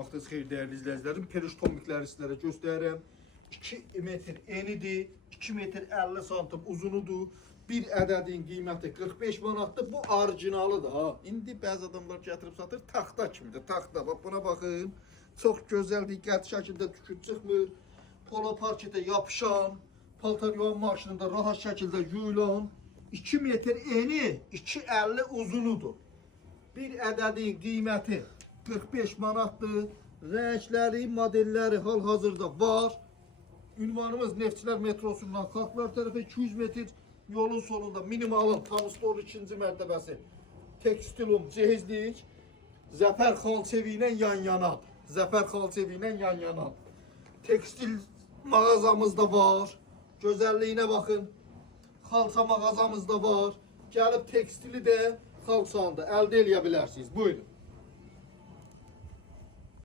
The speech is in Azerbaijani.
Vaxtınız xeyir değerli izləyicilərim. Peruş tomikləri sizlərə göstərirəm. 2 metr enidir, 2 metr 50 santim uzunudur. Bir ədədin qiyməti 45 manatdır. Bu orijinalıdır ha. İndi bəzi adamlar gətirib satır, taxta kimidir, taxta. Bax buna baxın. Çox gözəl, diqqətli şəkildə tükür çıxmır. Polo parketə yapışan, paltar yuvan maşınında rahat şəkildə yuyulan 2 metr eni, 2.50 uzunudur. Bir ədədin qiyməti 45 manatdır. Rəngləri, modelləri hal-hazırda var. Ünvanımız Neftçilər metrosundan Xalqlar tərəfə 200 metr yolun sonunda minimalın Tamistol 2-ci mərtəbəsi tekstilum cehizlik Zəfər Xalçevi ilə yan-yana. Zəfər Xalçevi ilə yan-yana. Tekstil mağazamız da var. Gözəlliyinə baxın. Xalça mağazamız da var. Gəlib tekstili də xalçanda əldə edə bilərsiniz. Buyurun.